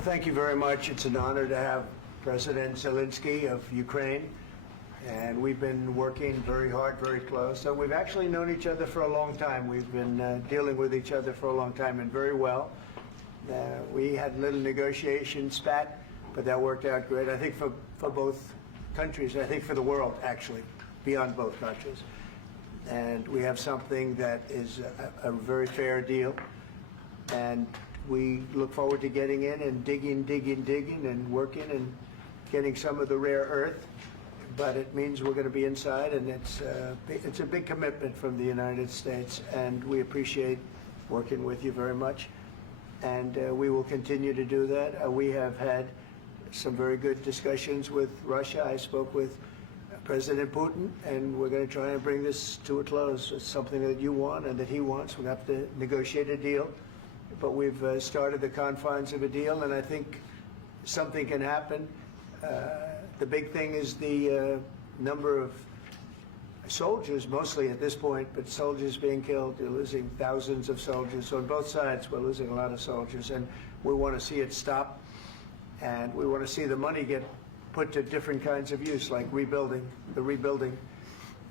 Well, thank you very much. It's an honor to have President Zelensky of Ukraine, and we've been working very hard, very close. So we've actually known each other for a long time. We've been dealing with each other for a long time and very well. We had a little negotiation spat, but that worked out great. I think for both countries, I think for the world, actually, beyond both countries. And we have something that is a very fair deal. And we look forward to getting in and digging and working and getting some of the rare earth. But it means we're going to be inside, and it's a big commitment from the United States, and we appreciate working with you very much. And we will continue to do that. We have had some very good discussions with Russia. I spoke with President Putin, and we're going to try and bring this to a close. It's something that you want and that he wants. We're going to have to negotiate a deal. But we've started the confines of a deal, and I think something can happen. The big thing is the number of soldiers, mostly at this point, but soldiers being killed. You're losing thousands of soldiers. On both sides, we're losing a lot of soldiers, and we want to see it stop. And we want to see the money get put to different kinds of use, like rebuilding.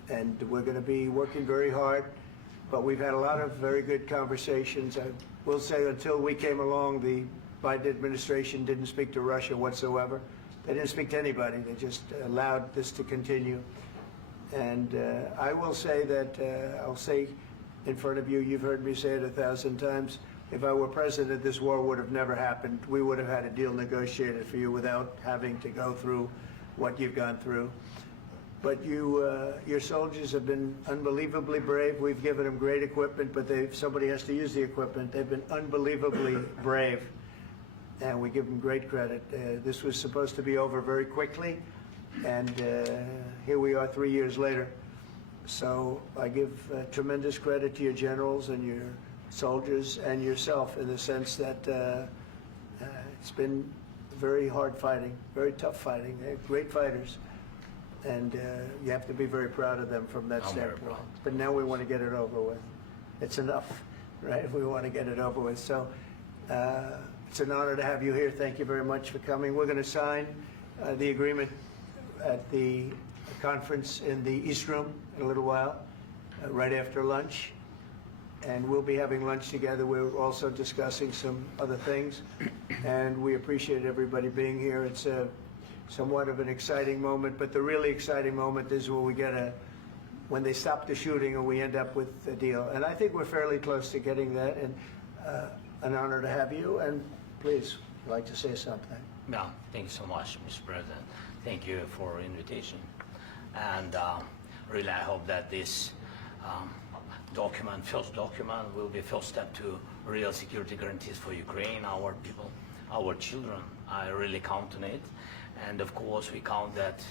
And we're going to be working very hard. But we've had a lot of very good conversations. I will say until we came along, the Biden administration didn't speak to Russia whatsoever. They didn't speak to anybody. They just allowed this to continue. And I will say that, I'll say in front of you, you've heard me say it 1,000 times, if I were president, this war would have never happened. We would have had a deal negotiated for you without having to go through what you've gone through. But your soldiers have been unbelievably brave. We've given them great equipment, but somebody has to use the equipment. They've been unbelievably brave, and we give them great credit. This was supposed to be over very quickly, and here we are 3 years later. So I give tremendous credit to your generals and your soldiers and yourself in the sense that it's been very hard fighting, very tough fighting. They're great fighters. And you have to be very proud of them from that standpoint. But now we want to get it over with. It's enough, right? We want to get it over with. So it's an honor to have you here. Thank you very much for coming. We're going to sign the agreement at the conference in the East Room in a little while, right after lunch. And we'll be having lunch together. We're also discussing some other things. And we appreciate everybody being here. It's somewhat of an exciting moment, but the really exciting moment is when they stop the shooting and we end up with a deal. And I think we're fairly close to getting that, and an honor to have you. And please, I'd like to say something. Yeah, thank you so much, Mr. President. Thank you for the invitation. And really, I hope that this first document, will be first step to real security guarantees for Ukraine, our people, our children. I really count on it. And of course, we count that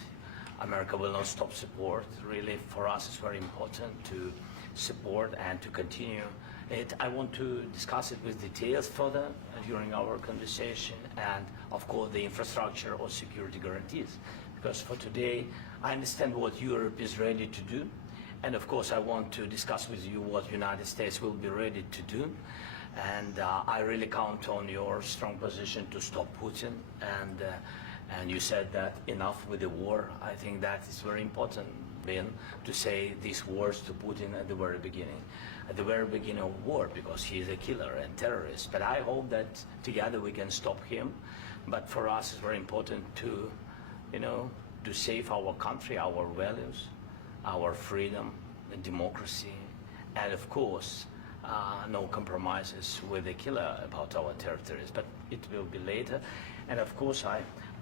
America will not stop support. Really, for us, it's very important to support and to continue it. I want to discuss it with details further during our conversation, and of course, the infrastructure or security guarantees. Because for today, I understand what Europe is ready to do, and of course, I want to discuss with you what United States will be ready to do. And I really count on your strong position to stop Putin. And you said that enough with the war. I think that is very important, Ben, to say these words to Putin at the very beginning of war, because he is a killer and terrorist. But I hope that together we can stop him. But for us, it's very important to, to save our country, our values, our freedom and democracy, and of course, no compromises with the killer about our territories. But it will be later. And of course,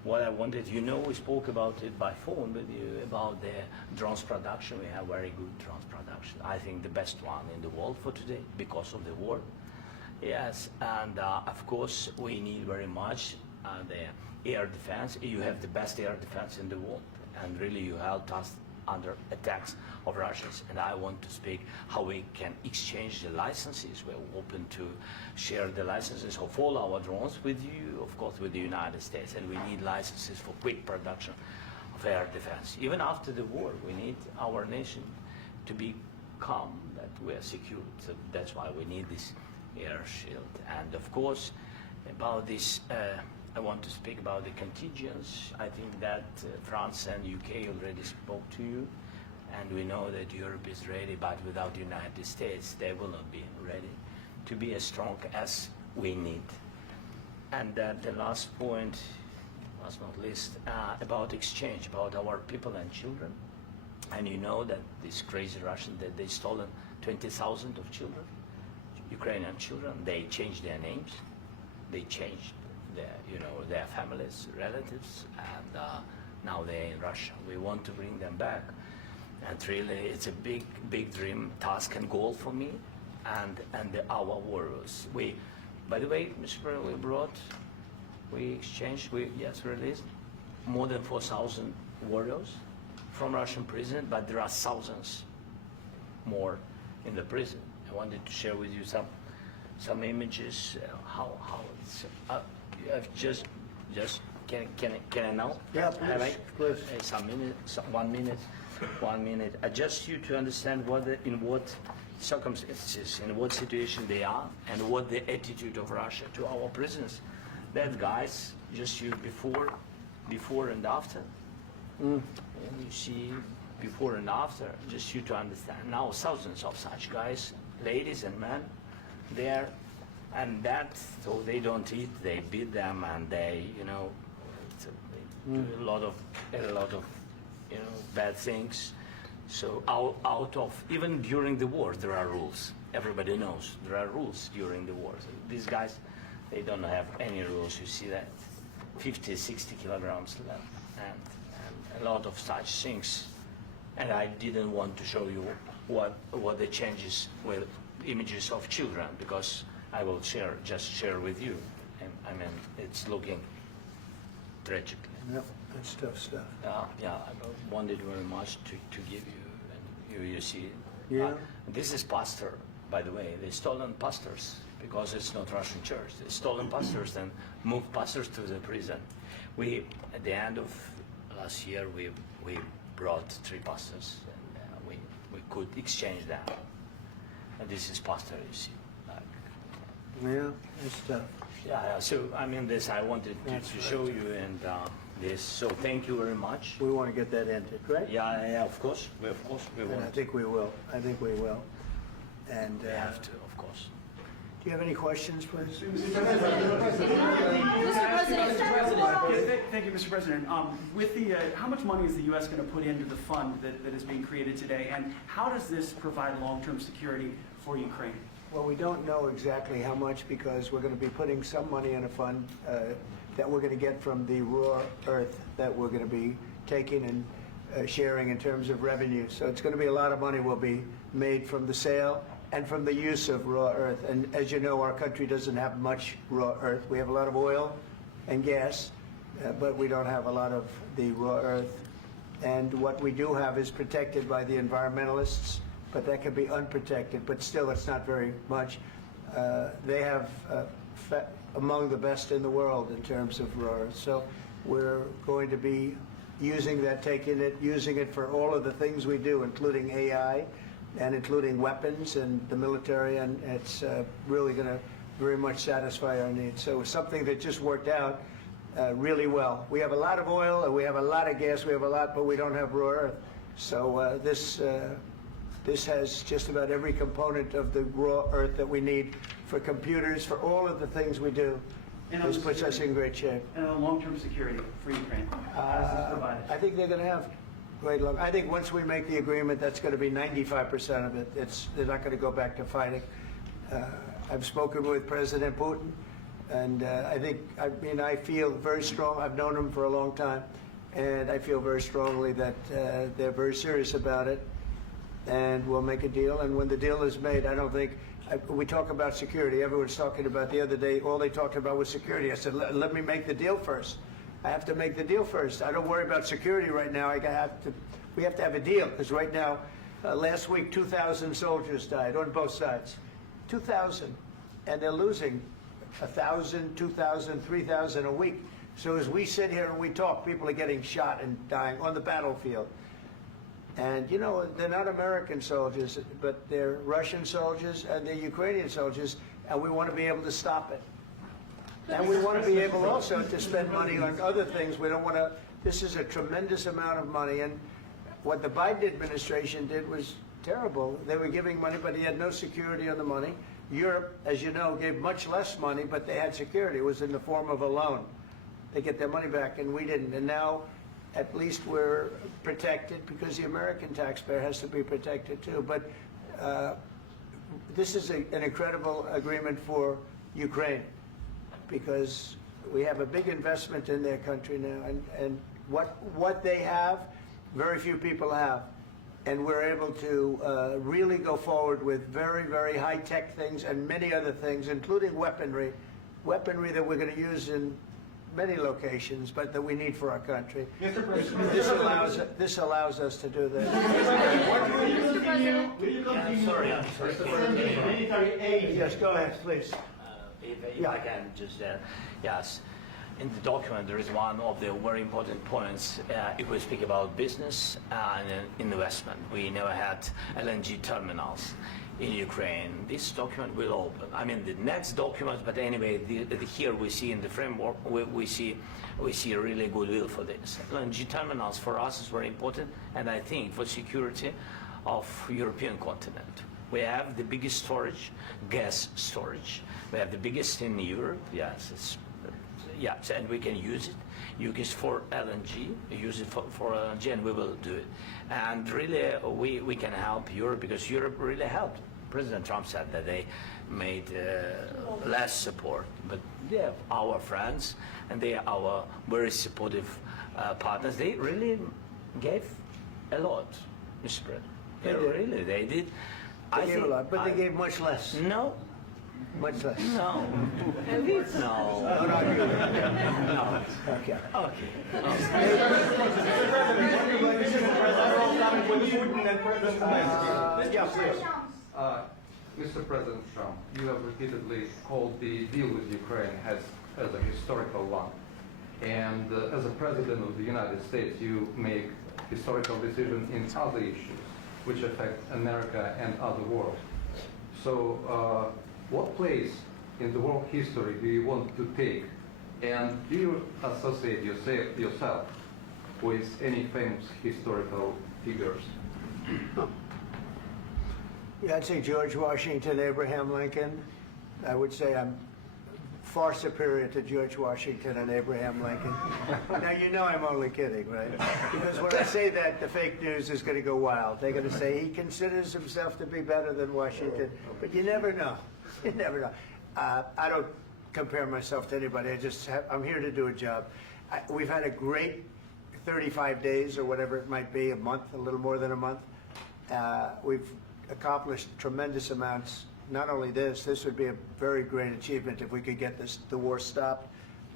what I wanted, we spoke about it by phone with you, about the drones production. We have very good drones production. I think the best one in the world for today because of the war. Yes, and of course, we need very much the air defense. You have the best air defense in the world, and really you helped us under attacks of Russians. And I want to speak how we can exchange the licenses. We're open to share the licenses of all our drones with you, of course, with the United States. And we need licenses for quick production of air defense. Even after the war, we need our nation to be calm, that we are secure. So that's why we need this air shield. And of course, about this I want to speak about the contingents. I think that France and UK already spoke to you, and we know that Europe is ready, but without the United States, they will not be ready to be as strong as we need. And the last point, last not least, about exchange, about our people and children. And you know that this crazy Russian, that they stolen 20,000 of children, Ukrainian children. They changed their names, they changed their families, relatives, and now they're in Russia. We want to bring them back, and really, it's a big dream, task, and goal for me, and our warriors. By the way, Mr. President, we exchanged, released more than 4,000 warriors from Russian prison, but there are thousands more in the prison. I wanted to share with you some images. How it's can I now? Yeah, Have I? please. One minute. Just you to understand in what circumstances, in what situation they are, and what the attitude of Russia to our prisoners. That guys, just you before and after. And you see before and after, just you to understand. Now thousands of such guys, ladies and men, there, and that, so they don't eat, they beat them, and they, they do a lot of bad things. So out of, even during the war, there are rules. Everybody knows there are rules during the war. So these guys, they don't have any rules. You see that 50, 60 kilograms left, and a lot of such things. And I didn't want to show you what the changes with images of children, because I will just share with you. And I mean, it's looking tragic. Yep, that's tough stuff. Yeah, I wanted very much to give you, and you see. Yeah. This is pastor, by the way. They stolen pastors because it's not Russian church. They stolen pastors and moved pastors to the prison. At the end of last year, we brought 3 pastors, and we could exchange them. And this is pastor, you see. Yeah, that's tough. Yeah. So I mean, this I wanted to show you, and this. So thank you very much. We want to get that ended, right? Yeah, of course. We And want. I think we will. And We have to, of course. do you have any questions, please? Thank you, Mr. President. With the, how much money is the U.S. going to put into the fund that is being created today, and how does this provide long-term security for Ukraine? Well, we don't know exactly how much, because we're going to be putting some money in a fund that we're going to get from the raw earth that we're going to be taking and sharing in terms of revenue. So it's going to be a lot of money will be made from the sale and from the use of raw earth. And as you know, our country doesn't have much raw earth. We have a lot of oil and gas, but we don't have a lot of the raw earth. And what we do have is protected by the environmentalists, but that can be unprotected, but still it's not very much. They have among the best in the world in terms of raw earth. So we're going to be using that, using it for all of the things we do, including AI and including weapons and the military, and it's really going to very much satisfy our needs. So it's something that just worked out really well. We have a lot of oil, and we have a lot of gas, but we don't have raw earth. So this has just about every component of the raw earth that we need for computers, for all of the things we do. This puts us in great shape. And on long-term security for Ukraine, how does this provide it? I think they're going to have great luck. I think once we make the agreement, that's going to be 95% of it. They're not going to go back to fighting. I've spoken with President Putin, and I feel very strong. I've known him for a long time, and I feel very strongly that they're very serious about it, and we'll make a deal. And when the deal is made, I don't think we talk about security. Everyone's talking about the other day, all they talked about was security. I said, let me make the deal first. I have to make the deal first. I don't worry about security right now. We have to have a deal, because right now, last week, 2,000 soldiers died on both sides. 2,000. And they're losing 1,000, 2,000, 3,000 a week. So as we sit here and we talk, people are getting shot and dying on the battlefield. And, they're not American soldiers, but they're Russian soldiers and they're Ukrainian soldiers, and we want to be able to stop it. And we want to be able also to spend money on other things. We don't want to, this is a tremendous amount of money. And what the Biden administration did was terrible. They were giving money, but he had no security on the money. Europe, as you know, gave much less money, but they had security. It was in the form of a loan. They get their money back, and we didn't. And now, at least we're protected because the American taxpayer has to be protected too. But this is an incredible agreement for Ukraine because we have a big investment in their country now, and what they have, very few people have. And we're able to really go forward with very, very high-tech things and many other things, including weaponry that we're going to use in many locations, but that we need for our country. Mr. President, This allows us to do that. will you continue Sorry. sending military aid? Yes, go ahead, please. If I can just, yes. In the document, there is one of the very important points. If we speak about business and investment, we never had LNG terminals in Ukraine. This document will open. I mean, the next document, but anyway, here we see in the framework, we see really goodwill for this. LNG terminals for us is very important, and I think for security of European continent. We have the biggest storage, gas storage. We have the biggest in Europe. Yes, yes, and we can use it. Use it for LNG. Use it for LNG, and we will do it. And really, we can help Europe because Europe really helped. President Trump said that they made less support, but they are our friends and they are our very supportive partners. They really gave a lot, Mr. President. They did. They gave a lot, but they gave much less. No. Much less. No. No. No. Okay. Mr. President Trump, you have repeatedly called the deal with Ukraine as a historical one. And as a President of the United States, you make historical decisions in other issues which affect America and other world. So what place in the world history do you want to take? And do you associate yourself with any famous historical figures? Yeah, I'd say George Washington, Abraham Lincoln. I would say I'm far superior to George Washington and Abraham Lincoln. Now, you know I'm only kidding, right? Because when I say that, the fake news is going to go wild. They're going to say he considers himself to be better than Washington. But you never know. You never know. I don't compare myself to anybody. I'm here to do a job. We've had a great 35 days or whatever it might be, a month, a little more than a month. We've accomplished tremendous amounts. Not only this would be a very great achievement if we could get the war stopped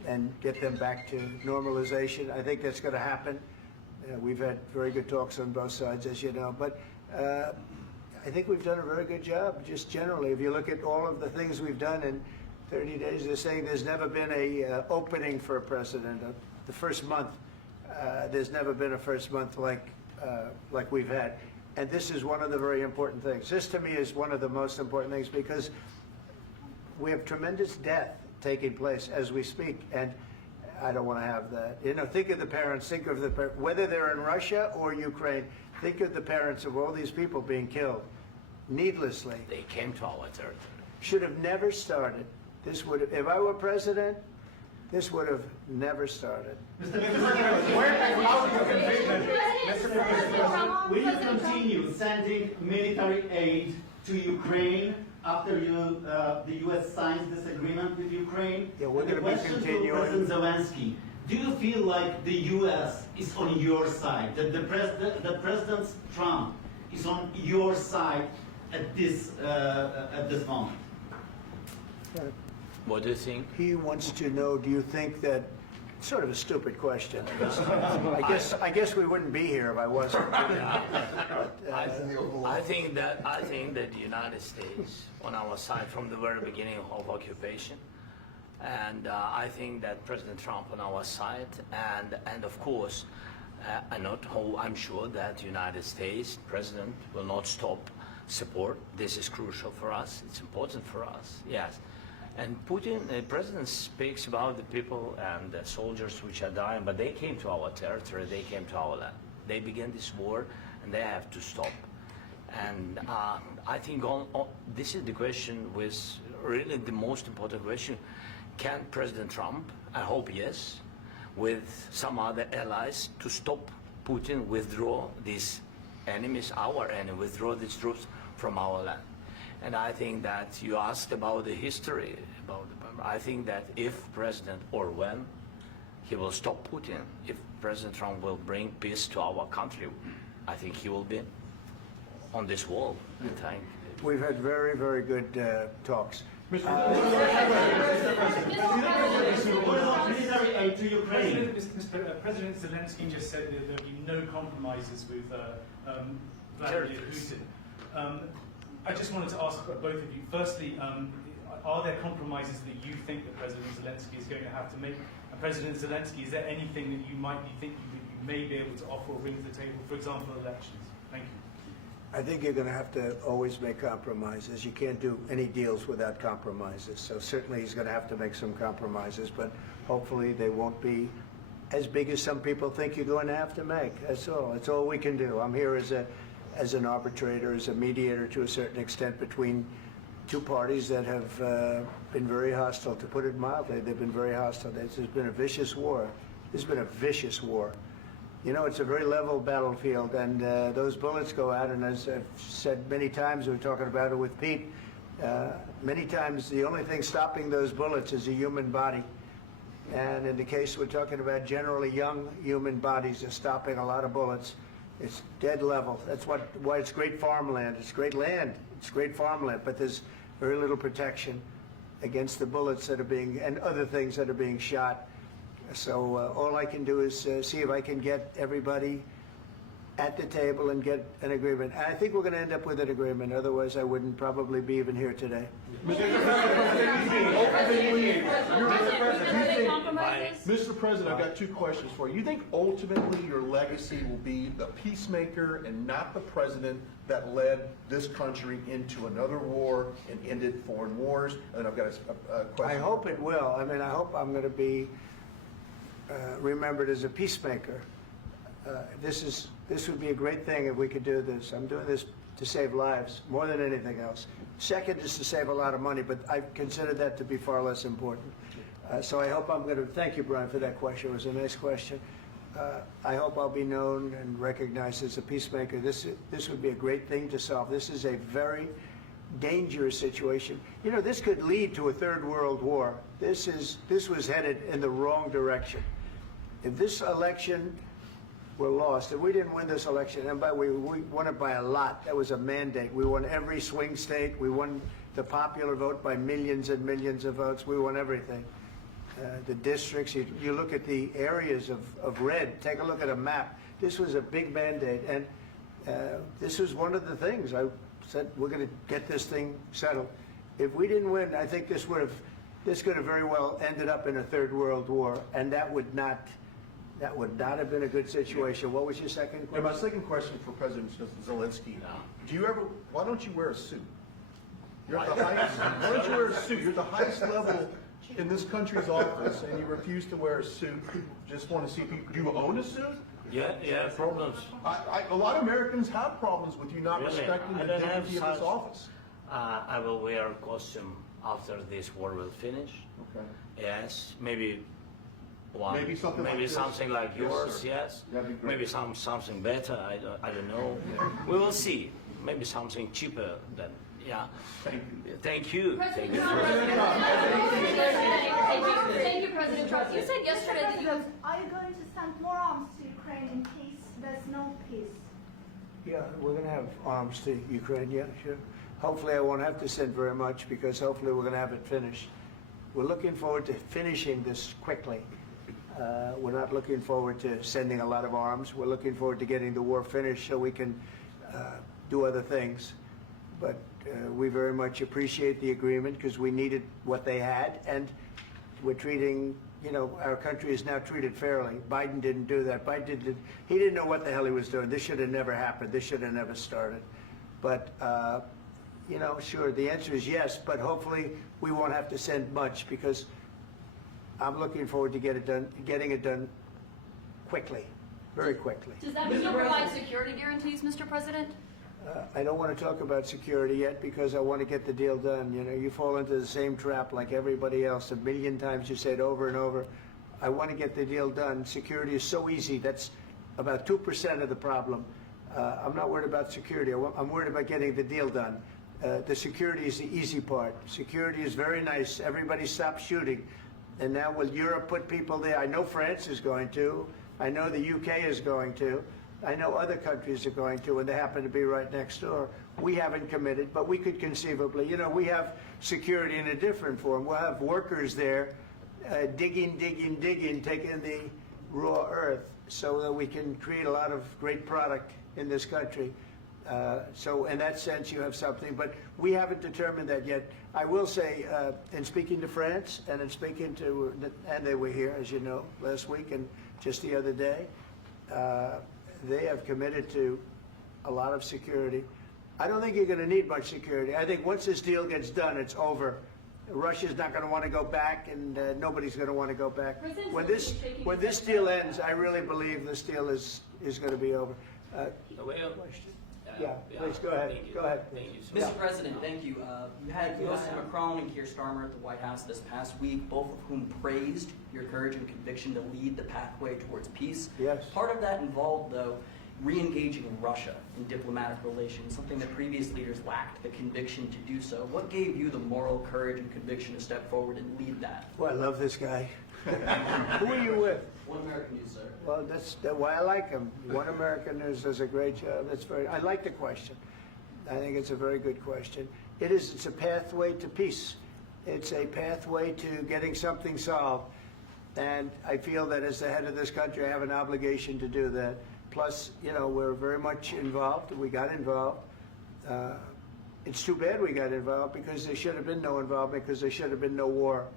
and get them back to normalization. I think that's going to happen. We've had very good talks on both sides, as you know. But I think we've done a very good job, just generally. If you look at all of the things we've done in 30 days, they're saying there's never been a opening for a president. The first month, there's never been a first month like we've had. And this is one of the very important things. This, to me, is one of the most important things because we have tremendous death taking place as we speak, and I don't want to have that. You know, think of the parents, whether they're in Russia or Ukraine, think of the parents of all these people being killed needlessly. They came to our territory. Should have never started. This would have, if I were president, this would have never started. Mr. President, where and how do you conviction? Mr. President, will you continue sending military aid to Ukraine after the U.S. signs this agreement with Ukraine? Yeah, we're going to be continuing. President Zelensky, do you feel like the U.S. is on your side, that President Trump is on your side at this moment? What do you think? He wants to know, do you think that, sort of a stupid question. I guess we wouldn't be here if I wasn't. I think that the United States on our side from the very beginning of occupation, and I think that President Trump on our side, and of course, I'm sure that the United States President will not stop support. This is crucial for us. It's important for us. Yes. And Putin, the president speaks about the people and the soldiers which are dying, but they came to our territory, they came to our land. They began this war, and they have to stop. And I think this is the question, with really the most important question. Can President Trump, I hope yes, with some other allies, to stop Putin, withdraw these enemies, our enemy, withdraw these troops from our land? And I think that you asked about the history, I think that if President, or when, he will stop Putin, if President Trump will bring peace to our country, I think he will be on this wall. We've had very, very good talks. Military aid to Ukraine. President Zelensky just said that there will be no compromises with Vladimir Putin. I just wanted to ask both of you, firstly, are there compromises that you think that President Zelensky is going to have to make? And President Zelensky, is there anything that you might be thinking that you may be able to offer or bring to the table, for example, elections? Thank you. I think you're going to have to always make compromises. You can't do any deals without compromises. So certainly he's going to have to make some compromises, but hopefully they won't be as big as some people think you're going to have to make. That's all. That's all we can do. I'm here as an arbitrator, as a mediator to a certain extent between two parties that have been very hostile, to put it mildly. They've been very hostile. There's been a vicious war. There's been a vicious war. You know, it's a very level battlefield, and those bullets go out, and as I've said many times, we were talking about it with Pete, many times the only thing stopping those bullets is a human body. And in the case we're talking about, generally young human bodies are stopping a lot of bullets. It's dead level. That's why it's great farmland. It's great land. It's great farmland, but there's very little protection against the bullets that are being, and other things that are being shot. So all I can do is see if I can get everybody at the table and get an agreement. And I think we're going to end up with an agreement. Otherwise, I wouldn't probably be even here today. Mr. President, I've got two questions for you. You think ultimately your legacy will be the peacemaker and not the president that led this country into another war and ended foreign wars? And I've got a question. I hope it will. I mean, I hope I'm going to be remembered as a peacemaker. This would be a great thing if we could do this. I'm doing this to save lives more than anything else. Second is to save a lot of money, but I consider that to be far less important. So I hope I'm going to, thank you, Brian, for that question. It was a nice question. I hope I'll be known and recognized as a peacemaker. This would be a great thing to solve. This is a very dangerous situation. You know, this could lead to a third world war. This was headed in the wrong direction. If this election were lost, if we didn't win this election, and we won it by a lot, that was a mandate. We won every swing state. We won the popular vote by millions and millions of votes. We won everything. The districts, you look at the areas of red, take a look at a map. This was a big mandate, and this was one of the things I said, we're going to get this thing settled. If we didn't win, I think this could have very well ended up in a third world war, and that would not have been a good situation. What was your second question? And my second question for President Zelensky, why don't you wear a suit? You're at the highest, why don't you wear a suit? You're at the highest level in this country's office, and you refuse to wear a suit. Just want to see people, do you own a suit? Yeah, problems. A lot of Americans have problems with you not respecting the dignity of this office. I will wear a costume after this war will finish. Okay. Yes, maybe one. Maybe something like this. Something like yours, sir. yes. That'd be great. Maybe something better, I don't know. We will see. Maybe something cheaper than, yeah. Thank you. Thank you. Thank you, President Trump. You said yesterday that you have... Are you going to send more arms to Ukraine in case there's no peace? Yeah, we're going to have arms to Ukraine, yeah, sure. Hopefully I won't have to send very much, because hopefully we're going to have it finished. We're looking forward to finishing this quickly. We're not looking forward to sending a lot of arms. We're looking forward to getting the war finished so we can do other things. But we very much appreciate the agreement, because we needed what they had, and we're treating, you know, our country is now treated fairly. Biden didn't do that. He didn't know what the hell he was doing. This should have never happened. This should have never started. But, you know, sure, the answer is yes, but hopefully we won't have to send much because I'm looking forward to getting it done quickly, very quickly. Does that mean you'll provide security guarantees, Mr. President? I don't want to talk about security yet because I want to get the deal done. You know, you fall into the same trap like everybody else. A million times you say it over and over. I want to get the deal done. Security is so easy. That's about 2% of the problem. I'm not worried about security. I'm worried about getting the deal done. The security is the easy part. Security is very nice. Everybody stopped shooting. And now will Europe put people there? I know France is going to. I know the UK is going to. I know other countries are going to, and they happen to be right next door. We haven't committed, but we could conceivably. You know, we have security in a different form. We'll have workers there digging, taking the raw earth so that we can create a lot of great product in this country. So in that sense, you have something, but we haven't determined that yet. I will say, in speaking to France and in speaking to, and they were here, as you know, last week and just the other day, they have committed to a lot of security. I don't think you're going to need much security. I think once this deal gets done, it's over. Russia's not going to want to go back, and nobody's going to want to go back. When this deal ends, I really believe this deal is going to be over. Yeah, please go ahead. Thank you. Go ahead. Thank you so Mr. President, thank you. You had President Macron and Keir Starmer at the White House this past week, both of whom praised your courage and conviction to lead the pathway towards peace. Yes. Part of that involved, though, re-engaging Russia in diplomatic relations, something that previous leaders lacked the conviction to do so. What gave you the moral courage and conviction to step forward and lead that? Well, I love this guy. Who are you with? One American News, sir. Well, that's why I like him. One American News does a great job. I like the question. I think it's a very good question. It's a pathway to peace. It's a pathway to getting something solved. And I feel that as the head of this country, I have an obligation to do that. Plus, you know, we're very much involved. We got involved. It's too bad we got involved because there should have been no involvement because there should have been no war.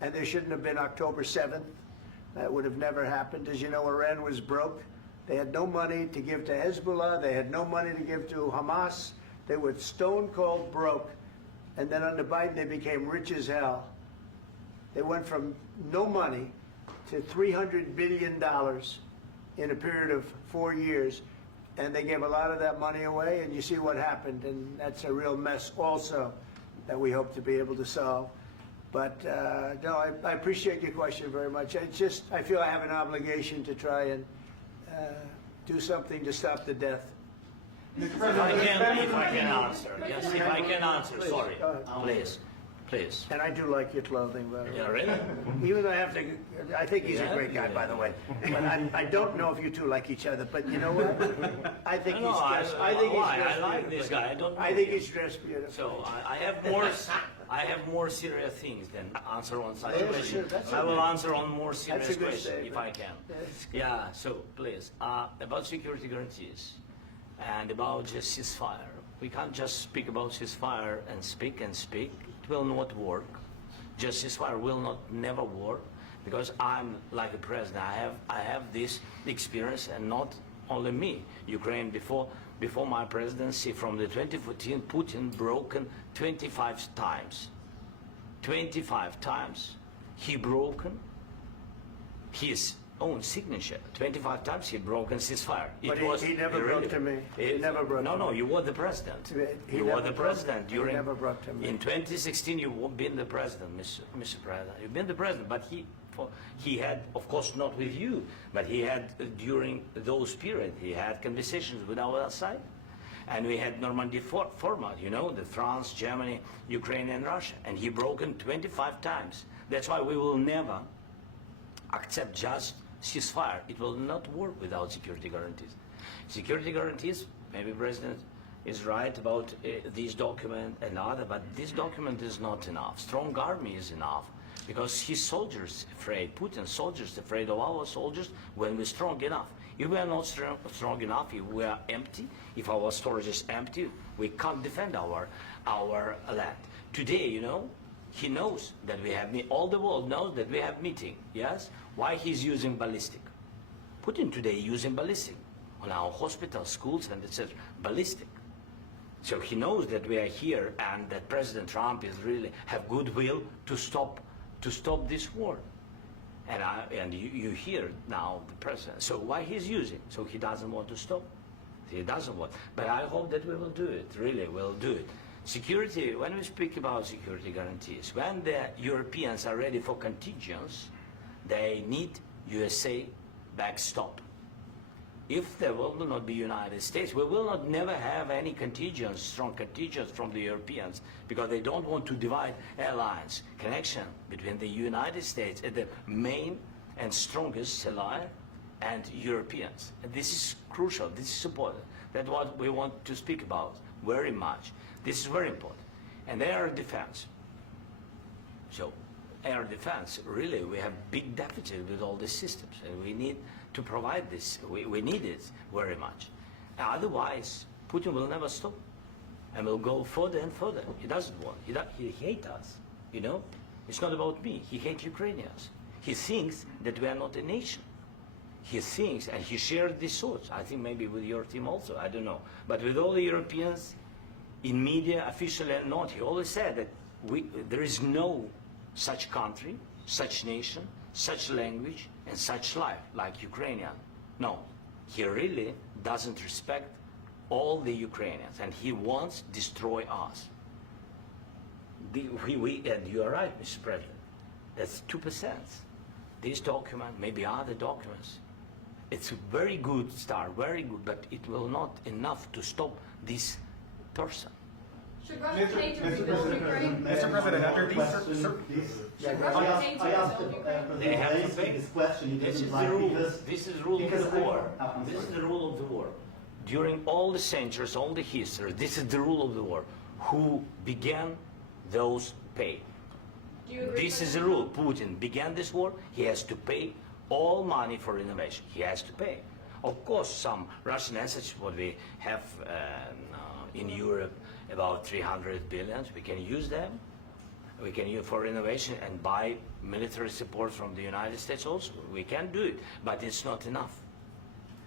And there shouldn't have been October 7th. That would have never happened. As you know, Iran was broke. They had no money to give to Hezbollah. They had no money to give to Hamas. They were stone cold broke. And then under Biden, they became rich as hell. They went from no money to $300 billion in a period of 4 years. And they gave a lot of that money away, and you see what happened. And that's a real mess also that we hope to be able to solve. But no, I appreciate your question very much. I feel I have an obligation to try and do something to stop the death. If I can answer, yes, if I can answer, Please, sorry, go ahead. please. And I do like your clothing, by the way. Yeah, really? Even though I think he's a Yeah, great guy, yeah. by the way. But I don't know if you two like each other. But you know what? I think No, he's dressed. I like this guy. I don't know I think him. he's dressed beautiful. So I have more serious things than answer on such Yeah, question. sure, that's I will okay. answer on more serious That's a good question if statement. I can. That's good. Yeah. So please, about security guarantees and about just ceasefire. We can't just speak about ceasefire and speak and speak. It will not work. Just ceasefire will never work because I'm like a president. I have this experience, and not only me. Ukraine before my presidency, from the 2014, Putin broken 25 times. 25 times he broken his own signature. 25 times he broken ceasefire. But he never broke to me. He never broke to No, me. you were the president. He You never were the broke- president he during. never broke to me. In 2016, you've been the president, Mr. President. You've been the president, but he had, of course, not with you, but he had during those periods, he had conversations with our side. And we had Normandy format, you know, the France, Germany, Ukraine, and Russia. And he broken 25 times. That's why we will never accept just ceasefire. It will not work without security guarantees. Security guarantees, maybe President is right about this document and other, but this document is not enough. Strong army is enough because his soldiers afraid, Putin's soldiers afraid of our soldiers when we're strong enough. If we are not strong enough, if we are empty, if our storage is empty, we can't defend our land. Today, you know, he knows that we have, all the world knows that we have meeting, yes? Why he's using ballistic? Putin today using ballistic on our hospitals, schools, and etc. Ballistic. So he knows that we are here and that President Trump is really have goodwill to stop this war. And you hear now the president. So why he's using? So he doesn't want to stop. He doesn't want. But I hope that we will do it. Really, we'll do it. Security. When we speak about security guarantees, when the Europeans are ready for contingents, they need USA backstop. If there will not be United States, we will not never have any contingents, strong contingents from the Europeans, because they don't want to divide alliance, connection between the United States and the main and strongest ally and Europeans. And this is crucial, this is important. That's what we want to speak about very much. This is very important. And air defense. So air defense, really, we have big deficit with all these systems, and we need to provide this. We need it very much. Otherwise, Putin will never stop, and will go further and further. He doesn't want. He hates us. You know, it's not about me. He hates Ukrainians. He thinks that we are not a nation. He thinks, and he shared these thoughts. I think maybe with your team also. I don't know, but with all the Europeans, in media, officially and not, he always said that there is no such country, such nation, such language, and such life like Ukrainian. No, he really doesn't respect all the Ukrainians, and he wants to destroy us. And you are right, Mr. President. That's 2%. This document, maybe other documents, it's a very good start, very good, but it will not enough to stop this person. Should Russia pay to rebuild Ukraine? Mr. President, after these Should Russia pay to I asked rebuild Ukraine? They have to Zelensky pay. this question. He This didn't is like the rule. because This is the rule of because the war. I'm This is sorry. the rule of the war. During all the centuries, all the history, this is the rule of the war. Who began, those pay. Do you agree This with is the that? rule. Putin began this war. He has to pay all money for innovation. He has to pay. Of course, some Russian assets, what we have in Europe, about 300 billion, we can use them. We can use for innovation and buy military support from the United States also. We can do it, but it's not enough.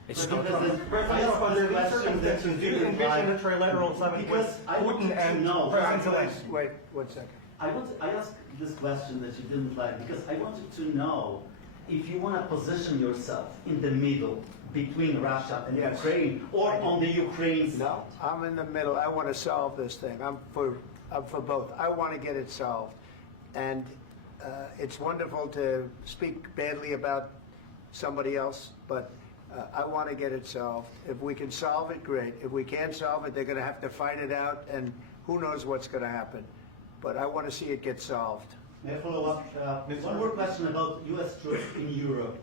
It's not enough. I asked other questions that you do you didn't envision a like. trilateral summit Because with I wanted Putin to and know. President Zelensky? Wait 1 second. I asked this question that you didn't like because I wanted to know if you want to position yourself in the middle between Russia and Yes. Ukraine or on the Ukraine side. No, I'm in the middle. I want to solve this thing. I'm for both. I want to get it solved. And it's wonderful to speak badly about somebody else, but I want to get it solved. If we can solve it, great. If we can't solve it, they're going to have to fight it out, and who knows what's going to happen. But I want to see it get solved. May I follow up? One more question about U.S. troops in Europe.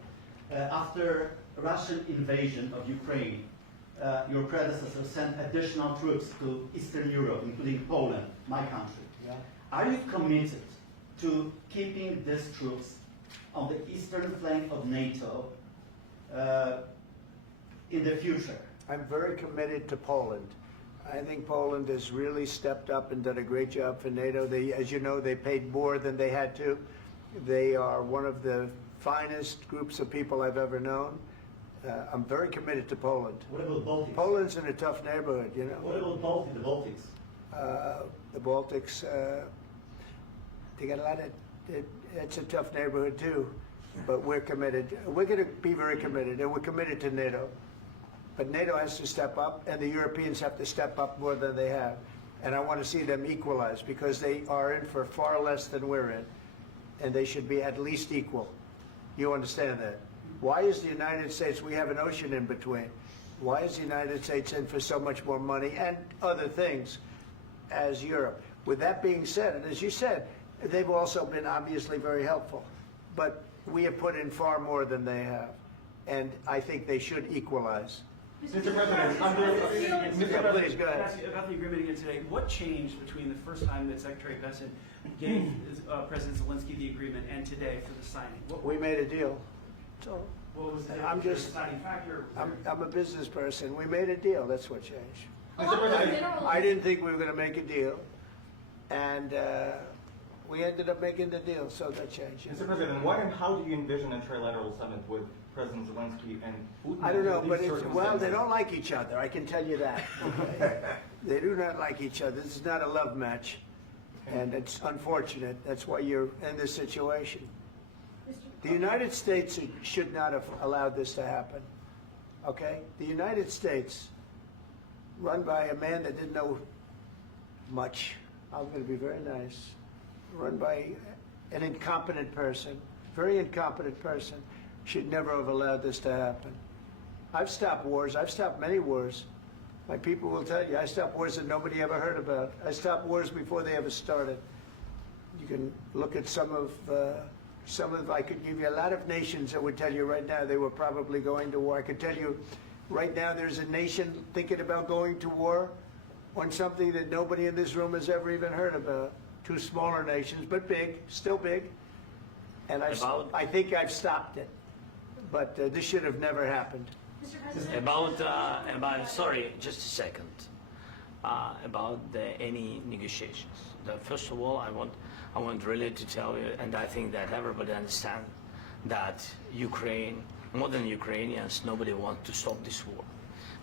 After Russian invasion of Ukraine, your predecessor sent additional troops to Eastern Europe, including Poland, my country. Yeah. Are you committed to keeping these troops on the eastern flank of NATO in the future? I'm very committed to Poland. I think Poland has really stepped up and done a great job for NATO. They, as you know, they paid more than they had to. They are one of the finest groups of people I've ever known. I'm very committed to Poland. What about Baltics? Poland's in a tough neighborhood, you know. What about the Baltics? The Baltics, they got a lot of, it's a tough neighborhood too, but we're committed. We're going to be very committed, and we're committed to NATO. But NATO has to step up, and the Europeans have to step up more than they have. And I want to see them equalize, because they are in for far less than we're in, and they should be at least equal. You understand that? Why is the United States, we have an ocean in between, why is the United States in for so much more money and other things as Europe? With that being said, and as you said, they've also been obviously very helpful, but we have put in far more than they have, and I think they should equalize. Mr. President, Please, go ahead. About the agreement again today, what changed between the first time that Secretary Bessent gave President Zelensky the agreement and today for the signing? We made a deal. So What was the I'm just- deciding factor? I'm a business person. We made a deal. That's what changed. Mr. President, I didn't think we were going to make a deal, and we ended up making the deal, so that changed. Mr. President, what and how do you envision a trilateral summit with President Zelensky and Putin. I don't know, under but these well, they circumstances? don't like each other. I can tell you that. Okay? They do not like each other. This is not a love match, and it's unfortunate. That's why you're in this situation. The United States should not have allowed this to happen. Okay? The United States, run by a man that didn't know much. I'm going to be very nice. Run by an incompetent person, very incompetent person, should never have allowed this to happen. I've stopped wars. I've stopped many wars. My people will tell you, I stopped wars that nobody ever heard about. I stopped wars before they ever started. You can look at some of, I could give you a lot of nations that would tell you right now they were probably going to war. I could tell you right now there's a nation thinking about going to war on something that nobody in this room has ever even heard about. Two smaller nations, but big, still big. And I think I've stopped it. But this should have never happened. Mr. President. Sorry, just a second. About any negotiations. First of all, I want really to tell you, and I think that everybody understands that Ukraine, more than Ukrainians, nobody wants to stop this war.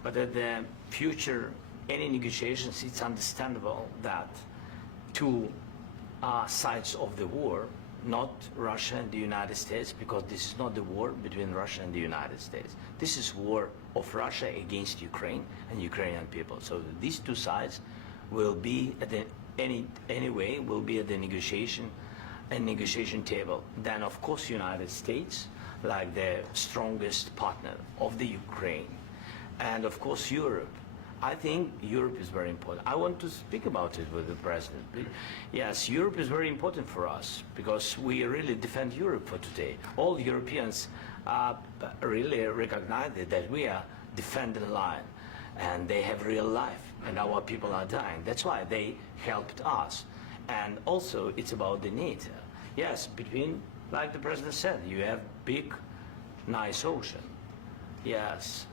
But at the future, any negotiations, it's understandable that two sides of the war, not Russia and the United States, because this is not the war between Russia and the United States. This is war of Russia against Ukraine and Ukrainian people. So these two sides will be at the anyway will be at the negotiation table. Then of course United States, like the strongest partner of the Ukraine, and of course Europe. I think Europe is very important. I want to speak about it with the president. Yes, Europe is very important for us because we really defend Europe for today. All Europeans really recognize that we are defending the line, and they have real life, and our people are dying. That's why they helped us. And also, it's about the NATO. Yes, between, like the president said, you have big, nice ocean. Yes,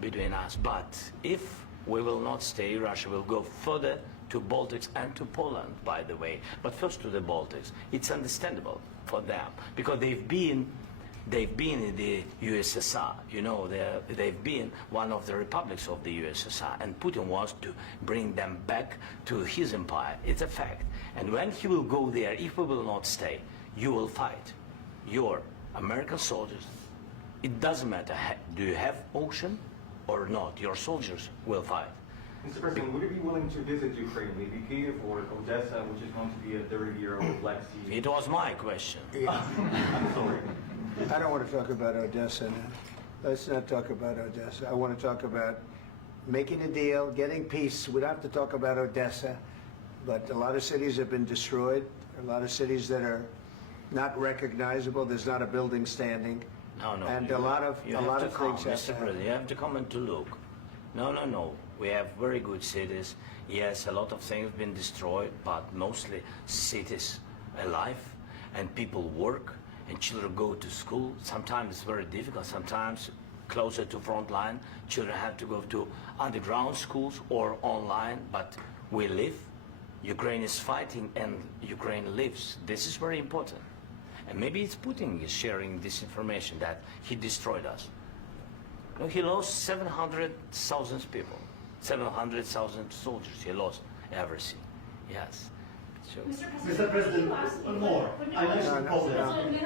between us. But if we will not stay, Russia will go further to Baltics and to Poland, by the way. But first to the Baltics. It's understandable for them because they've been in the USSR. You know, they've been one of the republics of the USSR, and Putin wants to bring them back to his empire. It's a fact. And when he will go there, if we will not stay, you will fight. Your American soldiers, it doesn't matter, do you have ocean or not, your soldiers will fight. Mr. President, would you be willing to visit Ukraine, maybe Kiev or Odessa, which is going to be a 30-year-old Black Sea? It was my question. I'm sorry. I don't want to talk about Odessa now. Let's not talk about Odessa. I want to talk about making a deal, getting peace. We don't have to talk about Odessa, but a lot of cities have been destroyed. A lot of cities that are not recognizable. There's not a building standing. No. And a lot of things have to Mr. President, you have to come and to look. No. We have very good cities. Yes, a lot of things have been destroyed, but mostly cities alive, and people work, and children go to school. Sometimes it's very difficult. Sometimes closer to front line, children have to go to underground schools or online, but we live. Ukraine is fighting, and Ukraine lives. This is very important. And maybe it's Putin is sharing this information that he destroyed us. No, he lost 700,000 people, 700,000 soldiers. He lost everything. Yes. So, Mr. President, one more. I mentioned Poland.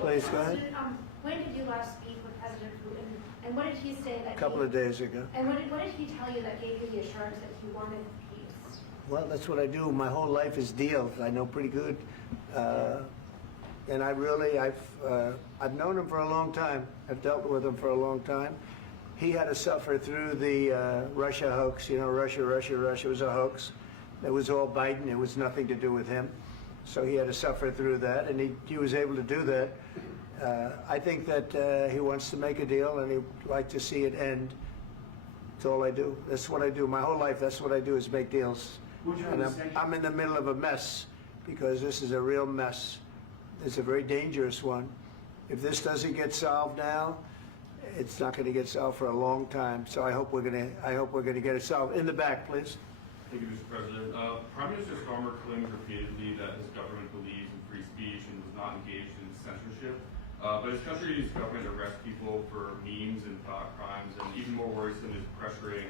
Please, go ahead. When did you last speak with President Putin, and what did he say that? A couple of days ago. And what did he tell you that gave you the assurance that he wanted peace? Well, that's what I do. My whole life is deals. I know pretty good. And I've known him for a long time. I've dealt with him for a long time. He had to suffer through the Russia hoax. You know, Russia was a hoax. It was all Biden. It was nothing to do with him. So he had to suffer through that, and he was able to do that. I think that he wants to make a deal, and he'd like to see it end. That's all I do. That's what I do. My whole life, that's what I do is make deals. And I'm in the middle of a mess because this is a real mess. It's a very dangerous one. If this doesn't get solved now, it's not going to get solved for a long time. So I hope we're going to get it solved. In the back, please. Thank you, Mr. President. Prime Minister Starmer claims repeatedly that his government believes in free speech and was not engaged in censorship. But his country's government arrests people for memes and thought crimes, and even more worrisome is pressuring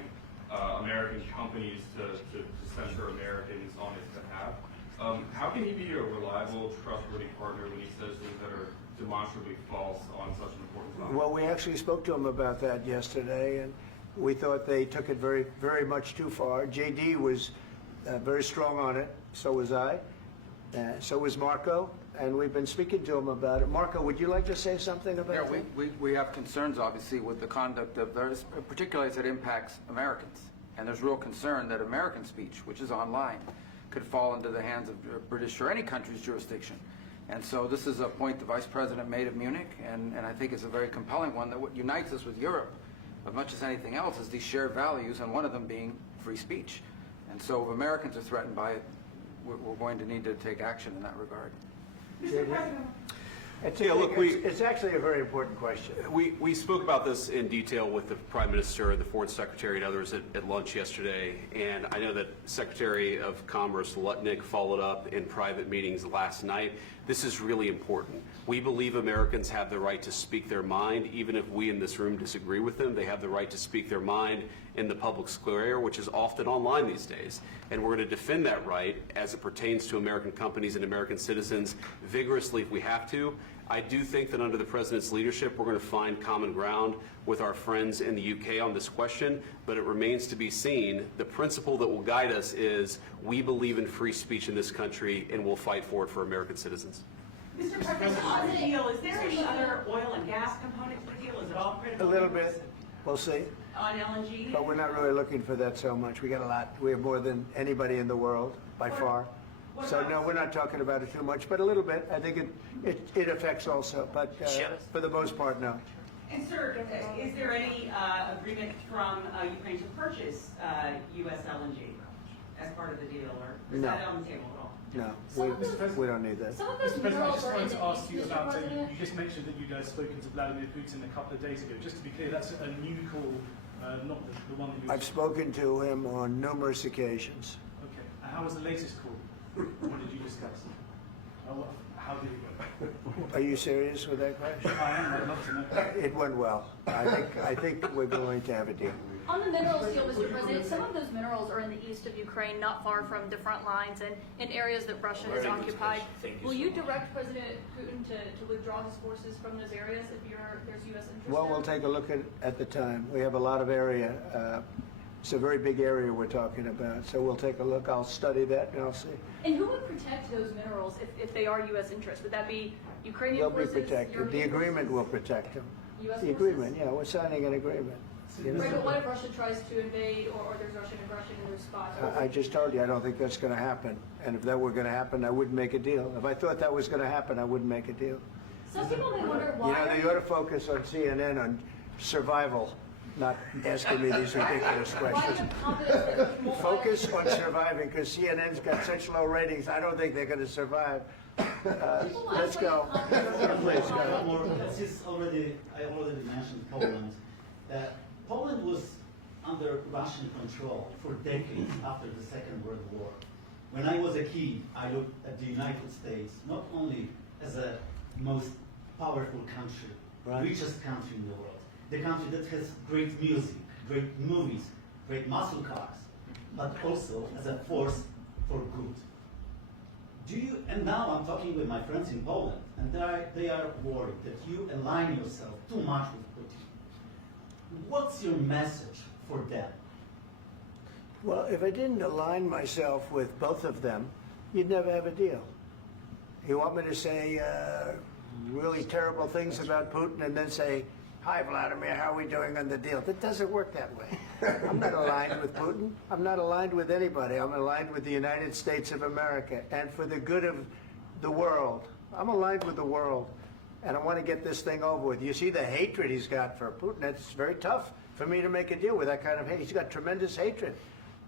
American companies to censor Americans on his behalf. How can he be a reliable, trustworthy partner when he says things that are demonstrably false on such an important topic? Well, we actually spoke to him about that yesterday, and we thought they took it very, very much too far. JD was very strong on it. So was I. So was Marco. And we've been speaking to him about it. Marco, would you like to say something about that? We have concerns, obviously, with the conduct of those, particularly as it impacts Americans. And there's real concern that American speech, which is online, could fall into the hands of British or any country's jurisdiction. And so this is a point the Vice President made of Munich, and I think it's a very compelling one, that what unites us with Europe, as much as anything else, is these shared values, and one of them being free speech. And so if Americans are threatened by it, we're going to need to take action in that regard. Mr. President. It's actually a very important question. We spoke about this in detail with the Prime Minister, the Foreign Secretary, and others at lunch yesterday, and I know that Secretary of Commerce Lutnick followed up in private meetings last night. This is really important. We believe Americans have the right to speak their mind, even if we in this room disagree with them. They have the right to speak their mind in the public square, which is often online these days. And we're going to defend that right as it pertains to American companies and American citizens vigorously if we have to. I do think that under the President's leadership, we're going to find common ground with our friends in the UK on this question, but it remains to be seen. The principle that will guide us is we believe in free speech in this country, and we'll fight for it for American citizens. Mr. President, on the deal, is there any other oil and gas component to the deal? Is it all critical? A little bit. We'll see. On LNG? But we're not really looking for that so much. We got a lot. We have more than anybody in the world, by far. So no, we're not talking about it too much, but a little bit. I think it affects also, but for the most part, no. And sir, is there any agreement from Ukraine to purchase U.S. LNG as part of the deal, or is that on the table at all? No, we don't need that. Mr. President, I just wanted to ask you about, you just mentioned that you'd spoken to Vladimir Putin a couple of days ago. Just to be clear, that's a new call, not the one that you... I've spoken to him on numerous occasions. Okay. And how was the latest call? What did you discuss? How did it go? Are you serious with that question? I am. I'd love to know. It went well. I think we're going to have a deal. On the minerals deal, Mr. President, some of those minerals are in the east of Ukraine, not far from the front lines and in areas that Russia has occupied. Will you direct President Putin to withdraw his forces from those areas if there's U.S. interest? Well, we'll take a look at the time. We have a lot of area. It's a very big area we're talking about, so we'll take a look. I'll study that and I'll see. And who would protect those minerals if they are U.S. interest? Would that be Ukrainian They'll forces? be protected. The agreement will protect them. U.S. The agreement, yeah, we're signing an agreement. You know? Right, but what if Russia tries to invade or there's Russian aggression in those spots? I just told you, I don't think that's going to happen. And if that were going to happen, I wouldn't make a deal. If I thought that was going to happen, I wouldn't make a deal. Some people may wonder why... You know, they ought to focus on CNN on survival, not asking me these ridiculous questions. Focus on surviving, because CNN's got such low ratings, I don't think they're going to survive. Let's go. Please go. I already mentioned Poland. Poland was under Russian control for decades after the Second World War. When I was a kid, I looked at the United States not only as a most powerful country, richest country in the world, the country that has great music, great movies, great muscle cars, but also as a force for good. And now I'm talking with my friends in Poland, and they are worried that you align yourself too much with Putin. What's your message for them? Well, if I didn't align myself with both of them, you'd never have a deal. You want me to say really terrible things about Putin and then say, "Hi, Vladimir, how are we doing on the deal?" That doesn't work that way. I'm not aligned with Putin. I'm not aligned with anybody. I'm aligned with the United States of America and for the good of the world. I'm aligned with the world, and I want to get this thing over with. You see the hatred he's got for Putin. It's very tough for me to make a deal with that kind of hate. He's got tremendous hatred,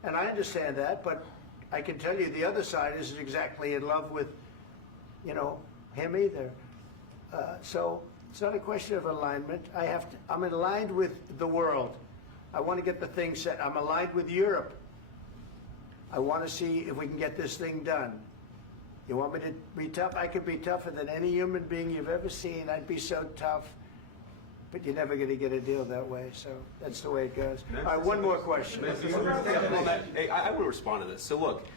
and I understand that, but I can tell you the other side isn't exactly in love with, him either. So it's not a question of alignment. I'm aligned with the world. I want to get the thing set. I'm aligned with Europe. I want to see if we can get this thing done. You want me to be tough? I could be tougher than any human being you've ever seen. I'd be so tough. But you're never going to get a deal that way, so that's the way it goes. All right, one more question. Hey, I want to respond to this. So look,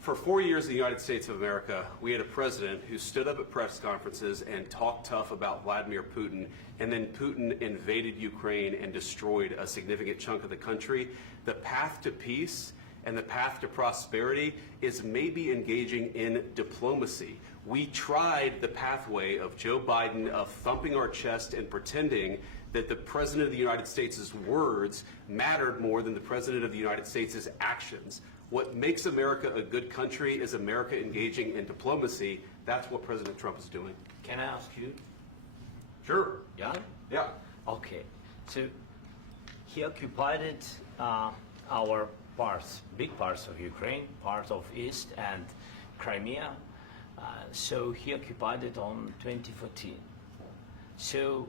for 4 years in the United States of America, we had a president who stood up at press conferences and talked tough about Vladimir Putin, and then Putin invaded Ukraine and destroyed a significant chunk of the country. The path to peace and the path to prosperity is maybe engaging in diplomacy. We tried the pathway of Joe Biden of thumping our chest and pretending that the President of the United States' words mattered more than the President of the United States' actions. What makes America a good country is America engaging in diplomacy. That's what President Trump is doing. Can I ask you? Sure. Yeah? Yeah. Okay. So he occupied our parts, big parts of Ukraine, part of East and Crimea. So he occupied it on 2014. So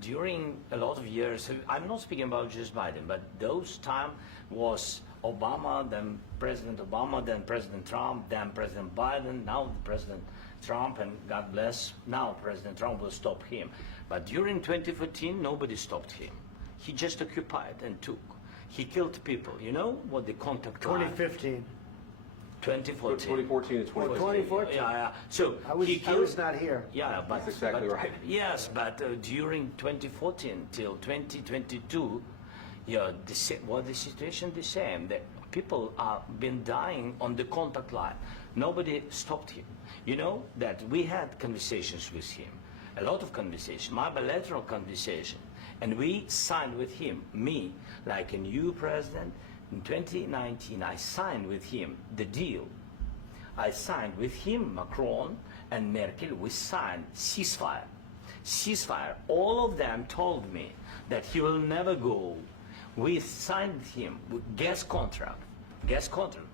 during a lot of years, so I'm not speaking about just Biden, but those time was Obama, then President Obama, then President Trump, then President Biden, now President Trump, and God bless, now President Trump will stop him. But during 2014, nobody stopped him. He just occupied and took. He killed people. You know what the contact line? 2015. 2014 2014. and 2014. 2014. Yeah. So I was, he killed, I was not here. Yeah, but that's exactly but, right. Yes, but during 2014 till 2022, yeah, the situation the same. The people are been dying on the contact line. Nobody stopped him. You know that we had conversations with him, a lot of conversations, my bilateral conversation, and we signed with him. Me, like a new president. In 2019, I signed with him the deal. I signed with him, Macron and Merkel, we signed ceasefire. Ceasefire. All of them told me that he will never go. We signed with him with gas contract. Gas contract.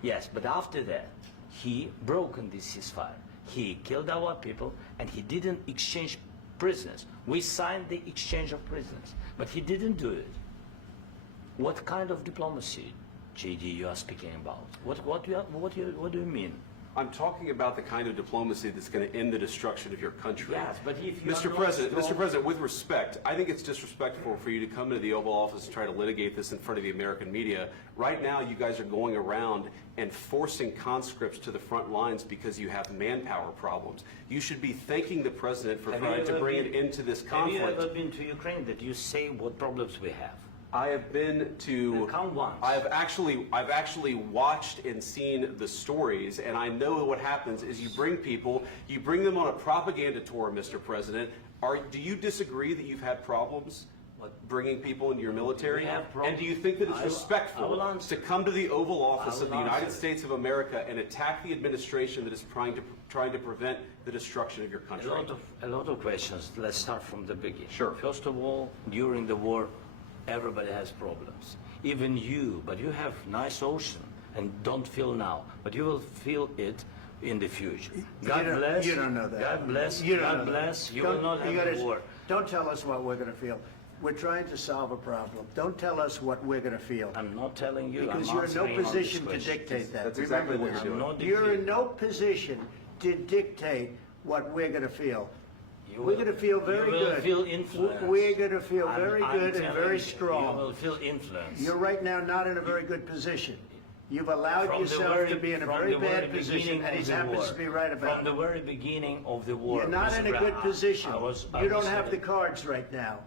Yes, but after that, he broken this ceasefire. He killed our people and he didn't exchange prisoners. We signed the exchange of prisoners, but he didn't do it. What kind of diplomacy, JD, you are speaking about? What do you mean? I'm talking about the kind of diplomacy that's going to end the destruction of your country. Yes, but if you Mr. President, with respect, I think it's disrespectful for you to come into the Oval Office and try to litigate this in front of the American media. Right now, you guys are going around and forcing conscripts to the front lines because you have manpower problems. You should be thanking the President for trying to bring it into this conflict. Have you ever been to Ukraine that you say what problems we have? I have been to. Count once. I've actually watched and seen the stories, and I know what happens is you bring people, you bring them on a propaganda tour, Mr. President. Do you disagree that you've had problems bringing people into your military? And do you think that it's respectful to come to the Oval Office of the United States of America and attack the administration that is trying to prevent the destruction of your country? A lot of questions. Let's start from the beginning. Sure. First of all, during the war, everybody has problems. Even you, but you have nice ocean and don't feel now, but you will feel it in the future. God bless. You don't know that. God bless. You don't God know bless. that. You will not have a war. Don't tell us what we're going to feel. We're trying to solve a problem. Don't tell us what we're going to feel. I'm not telling you. Because I'm you're in no answering on position this to question. dictate that. That's exactly what you're doing. You're in no position to dictate what we're going to feel. We're going to feel very good. You will feel influence. We're going to feel very I'm good and telling very you, strong. You will feel influence. You're right now not in a very good position. You've allowed yourself to be in a very bad position, and he happens to be right about it. From the very beginning of the war. You're not in a good position. You don't have the saying, cards right now.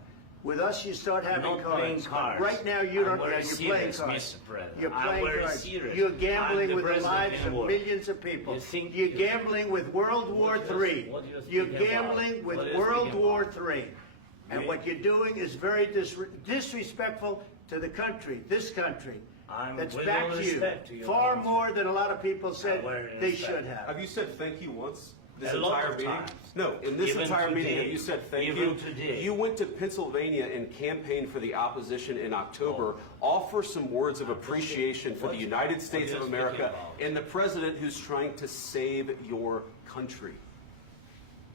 With us, you start having not cards. playing cards. Right now, you don't. I'm You're playing serious, cards. Mr. President. You're I'm playing very cards. serious. You're gambling I'm with the president lives in of war. millions of people. You You're gambling with World War III. You're gambling with World War III. And what you're doing is very disrespectful to the country, this country. That's back to you. Far more than a lot of people said they should have. Have you said thank you once? This A lot entire of meeting? times. No, in this Even entire meeting, today. have you said thank Even you? today. You went to Pennsylvania and campaigned for the opposition in October. Offer some words of appreciation for the United States of America and the president who's trying to save your country.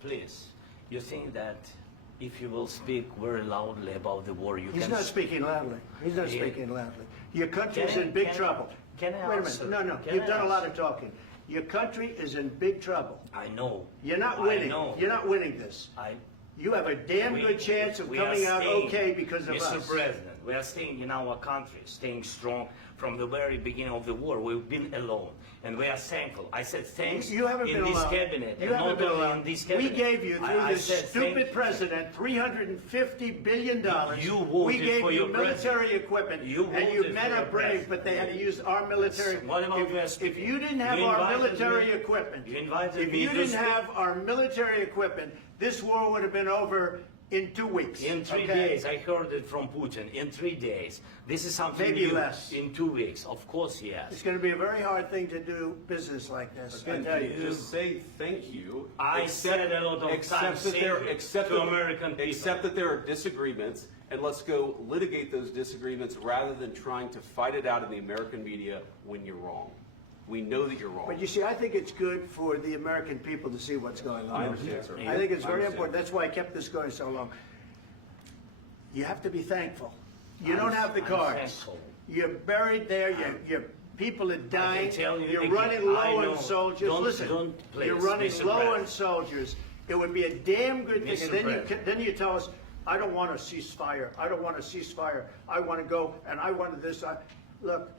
Please, you think that if you will speak very loudly about the war, He's not speaking loudly. He's not speaking loudly. Your country's in big trouble. Can I Wait a answer? minute. No. Can You've I done a lot answer? of talking. Your country is in big trouble. I know. You're not I winning. know. You're not winning this. You have a damn good chance of coming out okay because of us. Mr. President, we are staying in our country, staying strong from the very beginning of the war. We've been alone, and we are thankful. I said thanks You haven't in been this alone. cabinet, You and haven't not been only alone. in this We cabinet. gave you, through I this said stupid thank- president, $350 billion. You voted We gave for you your military president. equipment, You and you voted men for are your brave, president. but they had to use our military. What about US If people? you didn't have You our invited military me- equipment, you invited if me you to didn't speak- have our military equipment, this war would have been over in 2 weeks. In 3 okay? days, I heard it from Putin. In 3 days, this is something Maybe new. less. In 2 weeks, of course, yes. It's going to be a very hard thing to do business like this. I Again, tell you. just say thank you. I said a lot of times thank you to American people. Accept that there are disagreements, and let's go litigate those disagreements rather than trying to fight it out in the American media when you're wrong. We know that you're wrong. But you see, I think it's good for the American people to see what's going on. I understand, sir. I think it's I very understand. important. That's why I kept this going so long. You have to be thankful. You don't have the I'm cards. thankful. You're buried there. Your people are dying. tell you You're again, running I low know. on soldiers. Don't- Listen, don't please, you're running Mr. low on President. soldiers. It would be a damn good thing. Mr. And then President. then you tell us, I don't want a ceasefire. I don't want a ceasefire. I want to go and I want this. Look,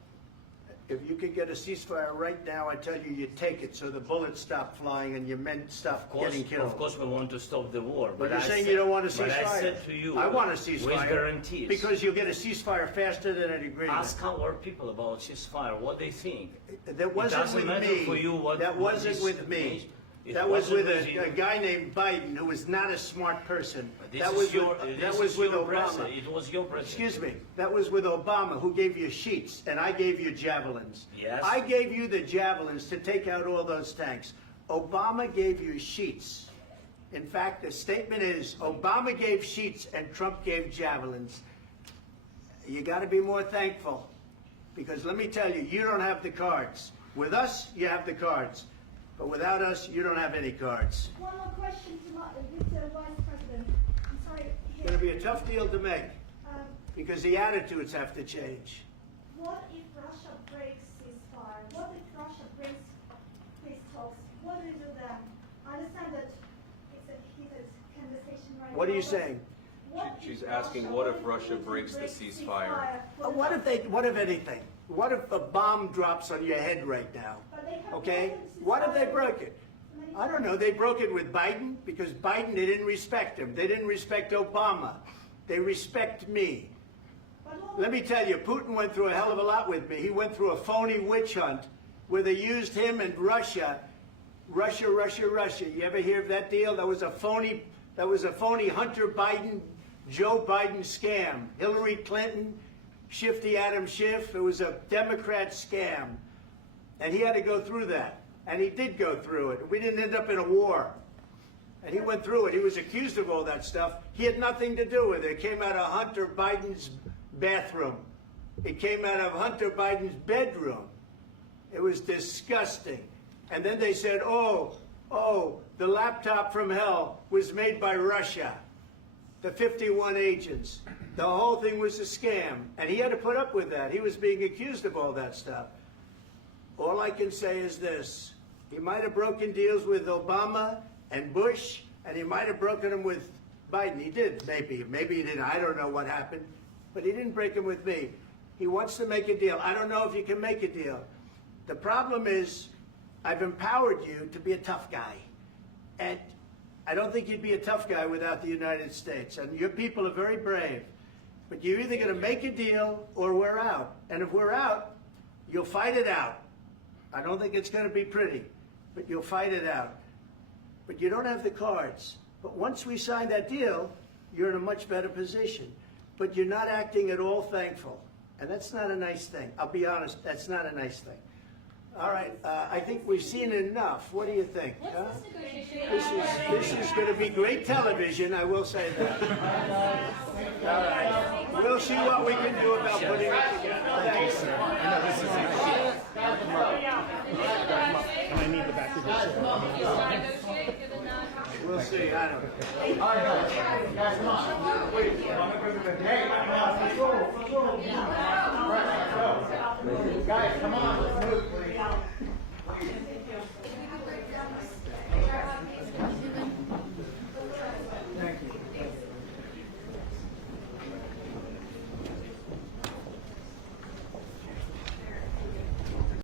if you could get a ceasefire right now, I tell you, you take it so the bullets stop flying and your men stop getting killed. Of course, we want to stop the war. But you're I saying said- you don't want a ceasefire. But I said to you, I want a ceasefire. with guarantees. Because you'll get a ceasefire faster than an agreement. Ask our people about ceasefire, what they think. That wasn't it doesn't with matter me. for you what That what wasn't is with me. It That was wasn't with you. a guy named Biden who was not a smart person. This That is was your- with, this that is was with your Obama. president. It was your president. Excuse me. That was with Obama, who gave you sheets, and I gave you javelins. Yes. I gave you the javelins to take out all those tanks. Obama gave you sheets. In fact, the statement is Obama gave sheets and Trump gave javelins. You got to be more thankful, because let me tell you, you don't have the cards. With us, you have the cards. But without us, you don't have any cards. One more question to Mr. Vice President. I'm sorry. It's going to be a tough deal to make, Um, because the attitudes have to change. What if Russia breaks ceasefire? What if Russia breaks peace talks? What do we do then? I understand that it's a heated conversation right now. What are you but saying? what She's if asking, what if Russia breaks the ceasefire? What if anything? What if a bomb drops on your head right now? But they have Okay? broken What if they ceasefire broke it? many I don't know. They broke it with Biden, because Biden, they didn't respect him. They didn't respect Obama. They respect me. Let me tell you, Putin went through a hell of a lot with me. He went through a phony witch hunt where they used him and Russia. Russia. You ever hear of that deal? That was a phony Hunter Biden, Joe Biden scam. Hillary Clinton, Shifty Adam Schiff. It was a Democrat scam. And he had to go through that. And he did go through it. We didn't end up in a war. And he went through it. He was accused of all that stuff. He had nothing to do with it. It came out of Hunter Biden's bathroom. It came out of Hunter Biden's bedroom. It was disgusting. And then they said, oh, the laptop from hell was made by Russia. The 51 agents. The whole thing was a scam. And he had to put up with that. He was being accused of all that stuff. All I can say is this. He might have broken deals with Obama and Bush, and he might have broken them with Biden. He did, maybe. Maybe he didn't. I don't know what happened. But he didn't break them with me. He wants to make a deal. I don't know if you can make a deal. The problem is, I've empowered you to be a tough guy. And I don't think you'd be a tough guy without the United States. And your people are very brave. But you're either going to make a deal or we're out. And if we're out, you'll fight it out. I don't think it's going to be pretty, but you'll fight it out. But you don't have the cards. But once we sign that deal, you're in a much better position. But you're not acting at all thankful. And that's not a nice thing. I'll be honest, that's not a nice thing. All right, I think we've seen enough. What do you think? Huh? This is going to be great television, I will say that. All right. We'll see what we can do about putting it together. Thanks, sir. I know this is I need the back of We'll see. I don't know. All right, guys, come on. Wait, hey, guys, come on. Let's move.